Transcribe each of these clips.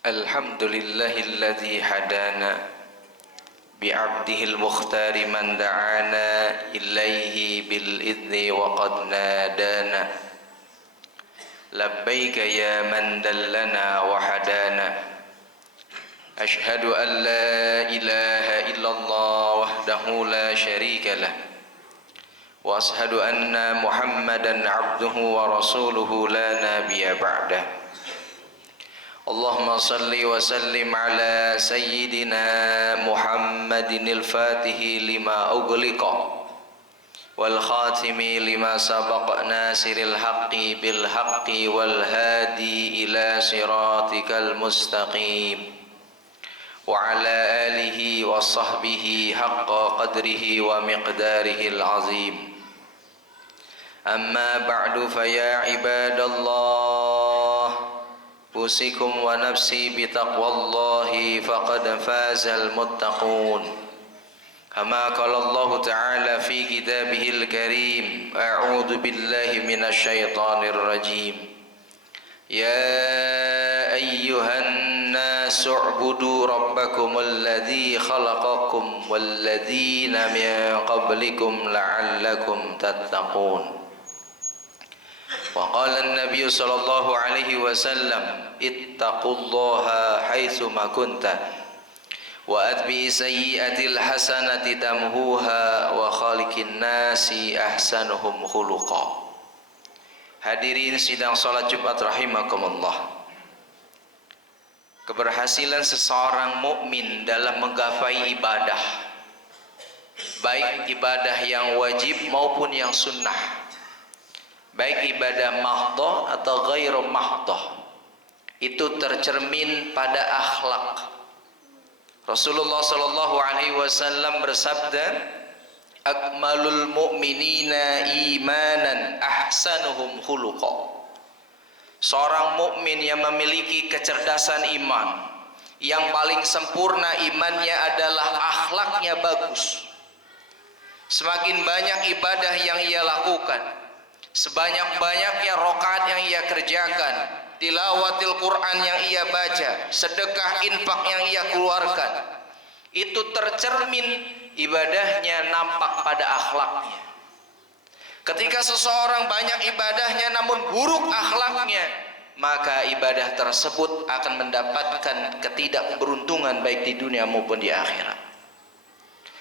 Alhamdulillahilladzi hadana bi'abdihil mukhtari man da'ana ilaihi bil idzni wa qad nadana labbaika ya man dallana wa hadana ashhadu an la ilaha illallah wahdahu la syarika lah wa ashhadu anna muhammadan abduhu wa rasuluhu la nabiyya ba'dah. Allahumma salli wa sallim ala sayyidina Muhammadin al-fatihi lima ughliqa wal khatimi lima sabaqa nasiril haqqi bil haqqi wal hadi ila siratikal mustaqim wa ala alihi wa sahbihi haqqa qadrihi wa miqdarihi al-azim. Amma ba'du fa ya ibadallah usikum wa nafsi bitaqwallahi faqad fazal muttaqun. Kama qala Allah Ta'ala fi kitabihil karim, a'udzu billahi minasy syaithanir rajim. Ya ayyuhan nasu u'budu rabbakumul ladzi khalaqakum wal ladzina min qablikum la'allakum tattaqun. Wa qala an-nabiy sallallahu alaihi wasallam ittaqullaha haitsu ma kunta wa atbi sayyi'atil hasanati tamhuha wa khaliqin nasi ahsanuhum khuluqa. Hadirin sidang salat Jumat rahimakumullah. Keberhasilan seseorang mukmin dalam menggapai ibadah, baik ibadah yang wajib maupun yang sunnah, baik ibadah mahdhah atau ghairu mahdhah, itu tercermin pada akhlak. Rasulullah sallallahu alaihi wasallam bersabda, akmalul mu'minina imanan ahsanuhum khuluqa. Seorang mukmin yang memiliki kecerdasan iman, yang paling sempurna imannya adalah akhlaknya bagus. Semakin banyak ibadah yang ia lakukan, sebanyak-banyaknya rakaat yang ia kerjakan, tilawatil Quran yang ia baca, sedekah infak yang ia keluarkan, itu tercermin ibadahnya nampak pada akhlaknya. Ketika seseorang banyak ibadahnya namun buruk akhlaknya, maka ibadah tersebut akan mendapatkan ketidakberuntungan baik di dunia maupun di akhirat.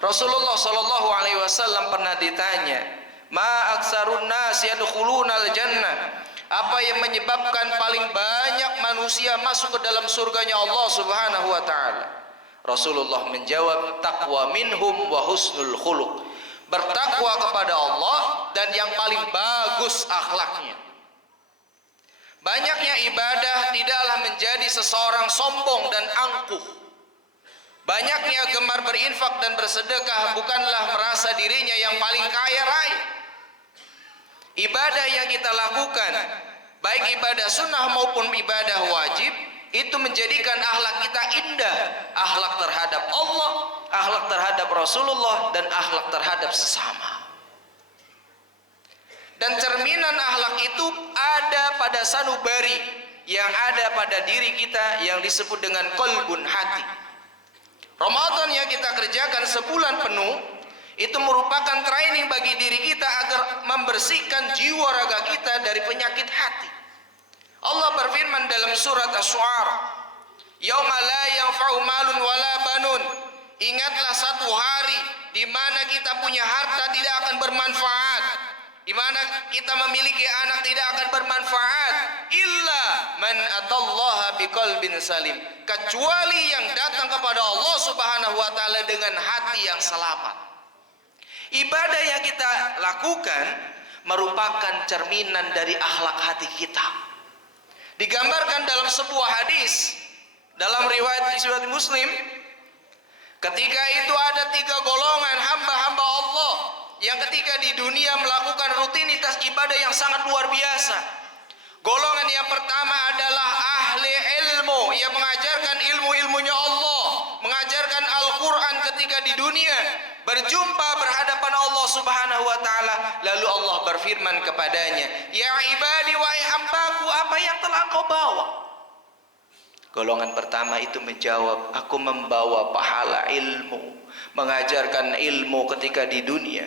Rasulullah sallallahu alaihi wasallam pernah ditanya, ma aksarun nas yadkhulunal jannah, apa yang menyebabkan paling banyak manusia masuk ke dalam surganya Allah Subhanahu wa taala? Rasulullah menjawab, taqwa minhum wa husnul khuluq, bertakwa kepada Allah dan yang paling bagus akhlaknya. Banyaknya ibadah tidaklah menjadi seseorang sombong dan angkuh. Banyaknya gemar berinfak dan bersedekah bukanlah merasa dirinya yang paling kaya raya. Ibadah yang kita lakukan, baik ibadah sunnah maupun ibadah wajib, itu menjadikan akhlak kita indah, akhlak terhadap Allah, akhlak terhadap Rasulullah, dan akhlak terhadap sesama. Dan cerminan akhlak itu ada pada sanubari yang ada pada diri kita yang disebut dengan qalbun, hati. Ramadan yang kita kerjakan sebulan penuh itu merupakan training bagi diri kita agar membersihkan jiwa raga kita dari penyakit hati. Allah berfirman dalam surat Asy-Syu'ara, yauma la yanfa'u malun wala banun, ingatlah satu hari di mana kita punya harta tidak akan bermanfaat, di mana kita memiliki anak tidak akan bermanfaat, illa man atallaha biqalbin salim, kecuali yang datang kepada Allah Subhanahu wa taala dengan hati yang selamat. Ibadah yang kita lakukan merupakan cerminan dari akhlak hati kita. Digambarkan dalam sebuah hadis dalam riwayat Muslim, ketika itu ada 3 golongan hamba-hamba Allah yang ketika di dunia melakukan rutinitas ibadah yang sangat luar biasa. Golongan yang pertama adalah ahli ilmu yang mengajarkan ilmu-ilmunya Allah, mengajarkan Al-Quran ketika di dunia, berjumpa berhadapan Allah Subhanahu wa taala, lalu Allah berfirman kepadanya, "Ya ibadi, wahai hambaku, apa yang telah engkau bawa?" Golongan pertama itu menjawab, aku membawa pahala ilmu, mengajarkan ilmu ketika di dunia.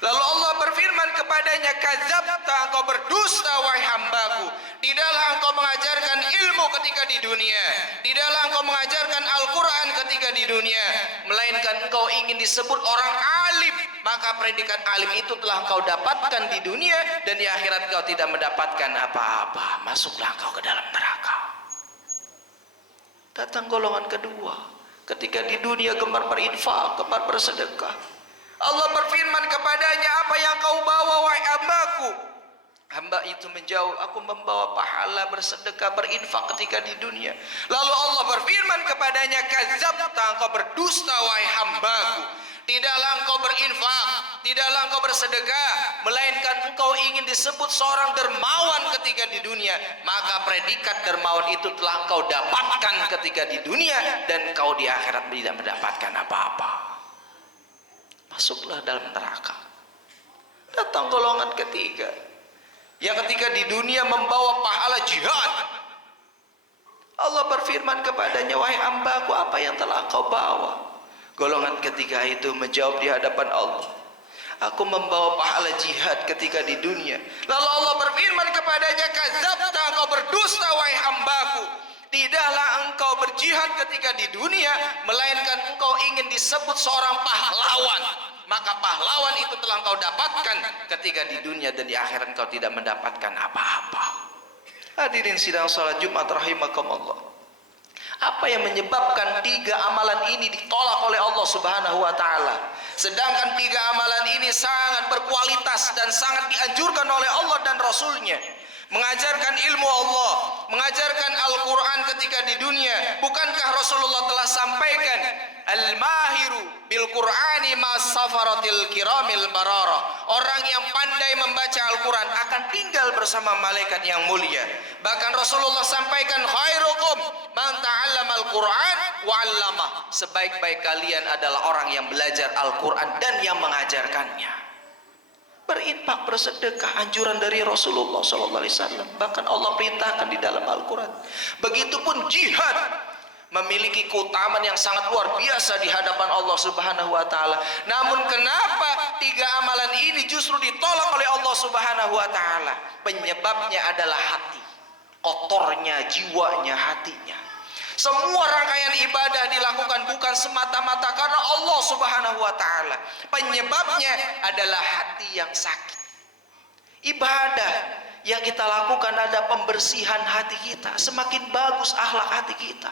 Lalu Allah berfirman kepadanya, kadzabta, engkau berdusta wahai hambaku. Tidaklah engkau mengajarkan ilmu ketika di dunia, tidaklah engkau mengajarkan Al-Quran ketika di dunia, melainkan engkau ingin disebut orang alim. Maka predikat alim itu telah engkau dapatkan di dunia, dan di akhirat engkau tidak mendapatkan apa-apa. Masuklah engkau ke dalam neraka. Datang golongan kedua, ketika di dunia gemar berinfak, gemar bersedekah. Allah berfirman kepadanya, apa yang kau bawa wahai hambaku? Hamba itu menjawab, aku membawa pahala bersedekah, berinfak ketika di dunia. Lalu Allah berfirman kepadanya, kadzabta, engkau berdusta wahai hambaku. Tidaklah engkau berinfak, tidaklah engkau bersedekah, melainkan engkau ingin disebut seorang dermawan ketika di dunia. Maka predikat dermawan itu telah engkau dapatkan ketika di dunia, dan engkau di akhirat tidak mendapatkan apa-apa. Masuklah dalam neraka. Datang golongan ketiga, yang ketika di dunia membawa pahala jihad. Allah berfirman kepadanya, wahai hambaku, apa yang telah engkau bawa? Golongan ketiga itu menjawab di hadapan Allah, aku membawa pahala jihad ketika di dunia. Lalu Allah berfirman kepadanya, kadzabta, engkau berdusta wahai hambaku. Tidaklah engkau berjihad ketika di dunia, melainkan engkau ingin disebut seorang pahlawan. Maka pahlawan itu telah engkau dapatkan ketika di dunia, dan di akhirat engkau tidak mendapatkan apa-apa. Hadirin sidang salat Jumat rahimakumullah. Apa yang menyebabkan tiga amalan ini ditolak oleh Allah Subhanahu wa taala? Sedangkan tiga amalan ini sangat berkualitas dan sangat dianjurkan oleh Allah dan Rasulnya. Mengajarkan ilmu Allah, mengajarkan Al-Quran ketika di dunia. Bukankah Rasulullah telah sampaikan, al-mahiru bil Qur'ani ma safaratil kiramil barara. Orang yang pandai membaca Al-Quran akan tinggal bersama malaikat yang mulia. Bahkan Rasulullah sampaikan, khairukum man ta'allama al-Quran wa 'allamah. Sebaik-baik kalian adalah orang yang belajar Al-Quran dan yang mengajarkannya. Berinfak, bersedekah, anjuran dari Rasulullah SAW. Bahkan Allah perintahkan di dalam Al-Quran. Begitupun jihad memiliki keutamaan yang sangat luar biasa di hadapan Allah Subhanahu wa taala. Namun kenapa tiga amalan ini justru ditolak oleh Allah Subhanahu wa taala? Penyebabnya adalah hati. Kotornya jiwanya, hatinya. Semua rangkaian ibadah dilakukan bukan semata-mata karena Allah Subhanahu wa taala. Penyebabnya adalah hati yang sakit. Ibadah yang kita lakukan ada pembersihan hati kita, semakin bagus akhlak hati kita.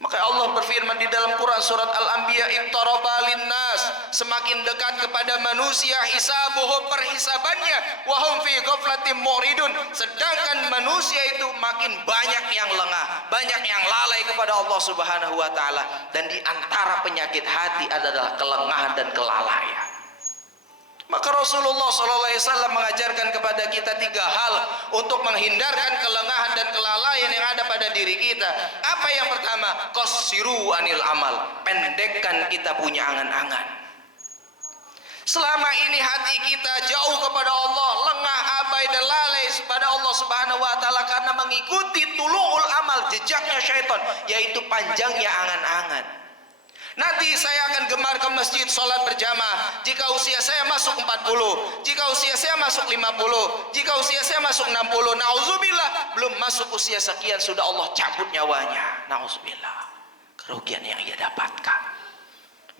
Maka Allah berfirman di dalam Quran surat Al-Anbiya, iqtaraba linnas, semakin dekat kepada manusia hisabuhum, perhisabannya, wa hum fi ghaflatin muridun, sedangkan manusia itu makin banyak yang lengah, banyak yang lalai kepada Allah Subhanahu wa taala. Dan di antara penyakit hati adalah kelengahan dan kelalaian. Maka Rasulullah SAW mengajarkan kepada kita tiga hal untuk menghindarkan kelengahan dan kelalaian yang ada pada diri kita. Apa yang pertama? Qassiru anil amal, pendekkan kita punya angan-angan. Selama ini hati kita jauh kepada Allah, lengah, abai dan lalai kepada Allah Subhanahu wa taala karena mengikuti tulu'ul amal, jejaknya syaitan, yaitu panjangnya angan-angan. Nanti saya akan gemar ke masjid sholat berjamaah jika usia saya masuk 40, jika usia saya masuk 50, jika usia saya masuk 60. Nauzubillah, belum masuk usia sekian sudah Allah cabut nyawanya. Nauzubillah, kerugian yang ia dapatkan.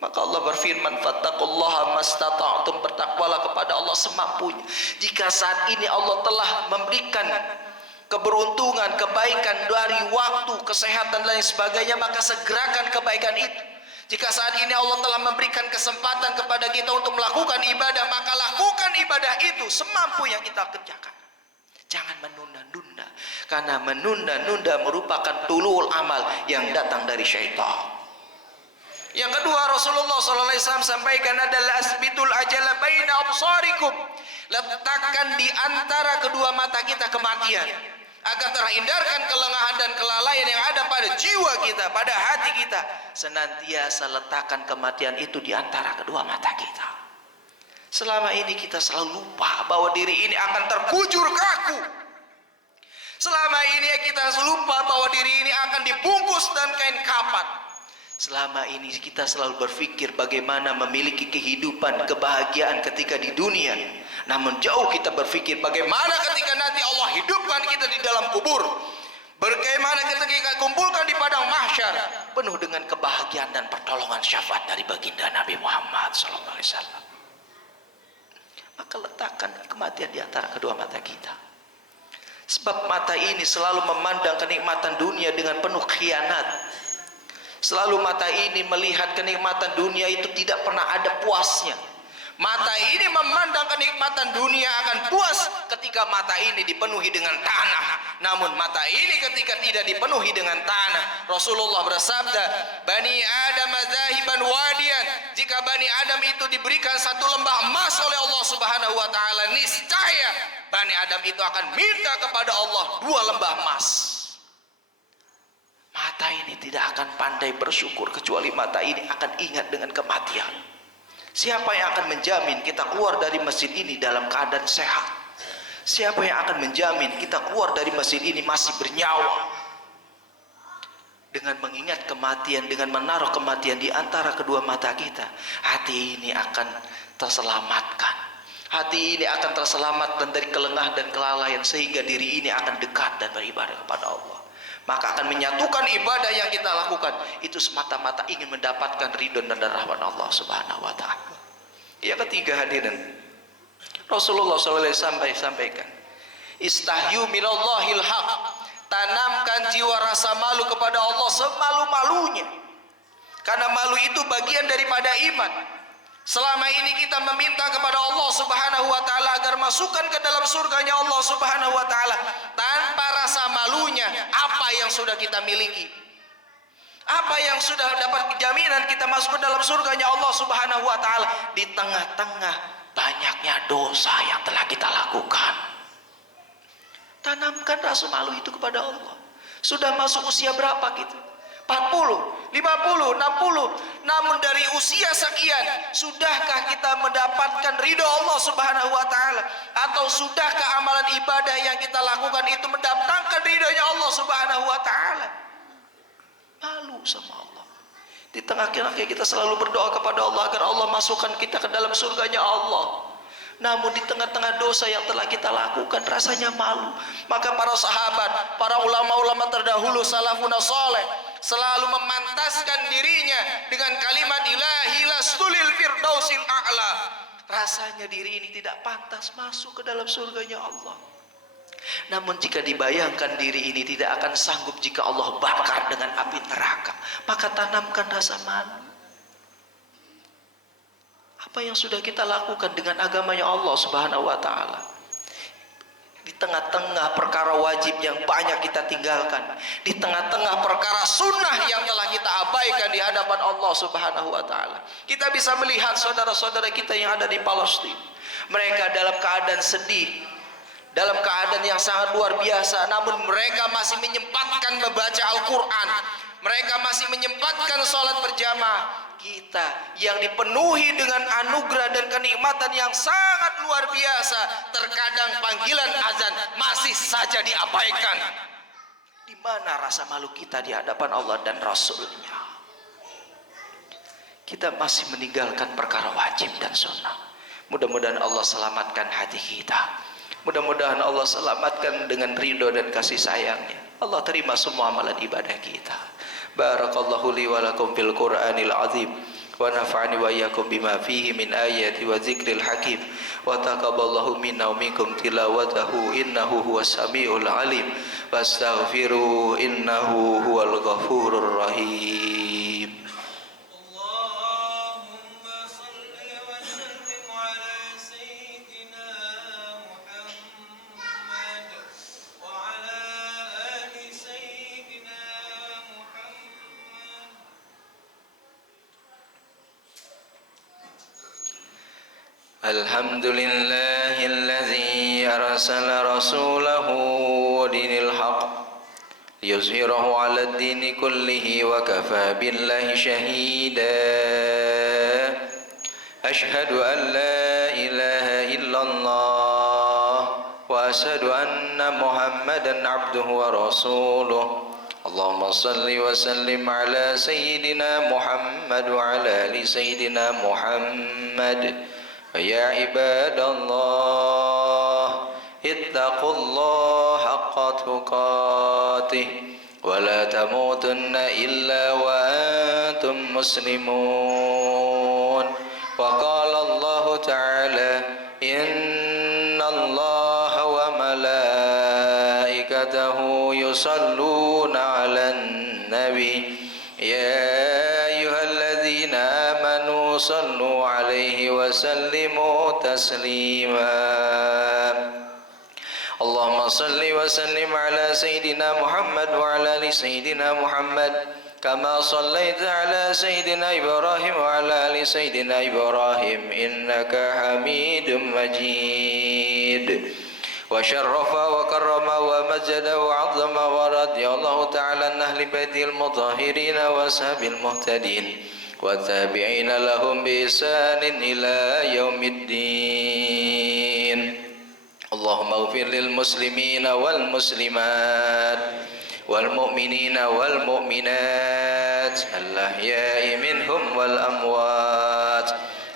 Maka Allah berfirman, fattaqullaha mastata'tum, bertakwalah kepada Allah semampunya. Jika saat ini Allah telah memberikan keberuntungan, kebaikan dari waktu, kesehatan dan lain sebagainya, maka segerakan kebaikan itu. Jika saat ini Allah telah memberikan kesempatan kepada kita untuk melakukan ibadah, maka lakukan ibadah itu semampu yang kita kerjakan. Jangan menunda-nunda, karena menunda-nunda merupakan tulul amal yang datang dari syaitan. Yang kedua, Rasulullah SAW sampaikan adalah asbitul ajala baina absarikum, letakkan di antara kedua mata kita kematian, agar terhindarkan kelengahan dan kelalaian yang ada pada jiwa kita, pada hati kita. Senantiasa letakkan kematian itu di antara kedua mata kita. Selama ini kita selalu lupa bahwa diri ini akan terkujur kaku. Selama ini kita lupa bahwa diri ini akan dibungkus dan kain kapan. Selama ini kita selalu berpikir bagaimana memiliki kehidupan, kebahagiaan ketika di dunia. Namun jauh kita berpikir bagaimana ketika nanti Allah hidupkan kita di dalam kubur. Bagaimana ketika kita kumpulkan di padang mahsyar penuh dengan kebahagiaan dan pertolongan syafaat dari baginda Nabi Muhammad SAW. Maka letakkan kematian di antara kedua mata kita. Sebab mata ini selalu memandang kenikmatan dunia dengan penuh khianat. Selalu mata ini melihat kenikmatan dunia itu tidak pernah ada puasnya. Mata ini memandang kenikmatan dunia akan puas ketika mata ini dipenuhi dengan tanah. Namun mata ini ketika tidak dipenuhi dengan tanah, Rasulullah bersabda, Bani Adam zahiban wadian. Jika Bani Adam itu diberikan satu lembah emas oleh Allah Subhanahu wa taala, niscaya Bani Adam itu akan minta kepada Allah 2 lembah emas. Mata ini tidak akan pandai bersyukur kecuali mata ini akan ingat dengan kematian. Siapa yang akan menjamin kita keluar dari masjid ini dalam keadaan sehat? Siapa yang akan menjamin kita keluar dari masjid ini masih bernyawa? Dengan mengingat kematian, dengan menaruh kematian di antara kedua mata kita, hati ini akan terselamatkan. Hati ini akan terselamatkan dari kelengah dan kelalaian, sehingga diri ini akan dekat dan beribadah kepada Allah. Maka akan menyatukan ibadah yang kita lakukan itu semata-mata ingin mendapatkan ridho dan rahmat Allah Subhanahu wa taala. Yang ketiga hadirin, Rasulullah SAW sampaikan, istahyu minallahil haq, tanamkan jiwa rasa malu kepada Allah semalu-malunya. Karena malu itu bagian daripada iman. Selama ini kita meminta kepada Allah Subhanahu wa taala agar masukkan ke dalam surganya Allah Subhanahu wa taala tanpa rasa malunya. Apa yang sudah kita miliki? Apa yang sudah dapat jaminan kita masuk ke dalam surganya Allah Subhanahu wa taala di tengah-tengah banyaknya dosa yang telah kita lakukan? Tanamkan rasa malu itu kepada Allah. Sudah masuk usia berapa kita? 40, 50, 60. Namun dari usia sekian, sudahkah kita mendapatkan ridho Allah Subhanahu wa taala? Atau sudahkah amalan ibadah yang kita lakukan itu mendatangkan ridhonya Allah Subhanahu wa taala? Malu sama Allah. Di tengah-tengah kita selalu berdoa kepada Allah agar Allah masukkan kita ke dalam surganya Allah. Namun di tengah-tengah dosa yang telah kita lakukan rasanya malu. Maka para sahabat, para ulama-ulama terdahulu salafun saleh selalu memantaskan dirinya dengan kalimat ilahi lastulil firdausil a'la. Rasanya diri ini tidak pantas masuk ke dalam surganya Allah. Namun jika dibayangkan diri ini tidak akan sanggup jika Allah bakar dengan api neraka, maka tanamkan rasa malu. Apa yang sudah kita lakukan dengan agamanya Allah Subhanahu wa taala? Di tengah-tengah perkara wajib yang banyak kita tinggalkan, di tengah-tengah perkara sunnah yang telah kita abaikan di hadapan Allah Subhanahu wa taala, kita bisa melihat saudara-saudara kita yang ada di Palestina. Mereka dalam keadaan sedih, dalam keadaan yang sangat luar biasa, namun mereka masih menyempatkan membaca Al-Quran, mereka masih menyempatkan sholat berjamaah. Kita yang dipenuhi dengan anugerah dan kenikmatan yang sangat luar biasa, terkadang panggilan azan masih saja diabaikan. Di mana rasa malu kita di hadapan Allah dan Rasulnya? Kita masih meninggalkan perkara wajib dan sunnah. Mudah-mudahan Allah selamatkan hati kita. Mudah-mudahan Allah selamatkan dengan ridho dan kasih sayangnya. Allah terima semua amalan ibadah kita. Barakallahu li wa lakum fil Qur'anil azim wa nafa'ani wa iyyakum bima fihi min ayati wa dzikril hakim wa taqabbalallahu minna wa minkum tilawatahu innahu huwas samiul alim wastaghfiru innahu huwal ghafurur rahim. Alhamdulillahilladzi arsala rasulahu dinil haq liyuzhirahu 'alad dini kullihi wa kafa billahi shahida. Ashhadu an la ilaha illallah wa وأشهد أن محمدا عبده ورسوله اللهم صل وسلم على سيدنا محمد وعلى آل سيدنا محمد فيا عباد الله اتقوا الله حق تقاته ولا تموتن إلا وأنتم مسلمون وقال الله تعالى إن الله وملائكته يصلون على النبي يا أيها الذين آمنوا صلوا عليه وسلموا تسليما اللهم صل وسلم على سيدنا محمد وعلى آل سيدنا محمد كما صليت على سيدنا إبراهيم وعلى آل سيدنا إبراهيم إنك حميد مجيد وشرف وكرم ومجد وعظم ورضي الله تعالى عن أهل بيته المطهرين وأصحاب المهتدين والتابعين لهم بإحسان إلى يوم الدين اللهم اغفر للمسلمين والمسلمات والمؤمنين والمؤمنات الأحياء منهم والأموات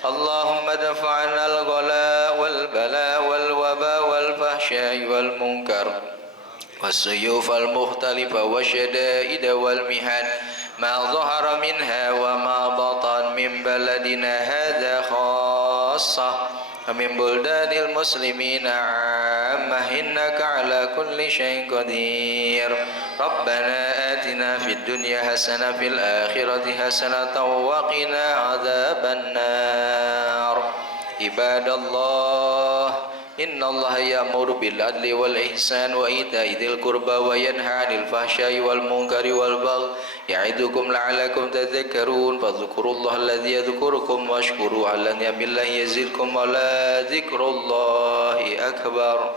اللهم ادفع عنا الغلاء والبلاء والوباء والفحشاء والمنكر والسيوف المختلفة والشدائد والمحن ما ظهر منها وما بطن من بلدنا هذا خاصة ومن بلدان المسلمين عامة إنك على كل شيء قدير ربنا آتنا في الدنيا حسنة في الآخرة حسنة وقنا عذاب النار عباد الله إن الله يأمر بالعدل والإحسان وإيتاء ذي القربى وينهى عن الفحشاء والمنكر والبغي يعظكم لعلكم تذكرون فاذكروا الله الذي يذكركم واشكروا على نعم الله يزدكم ولذكر الله أكبر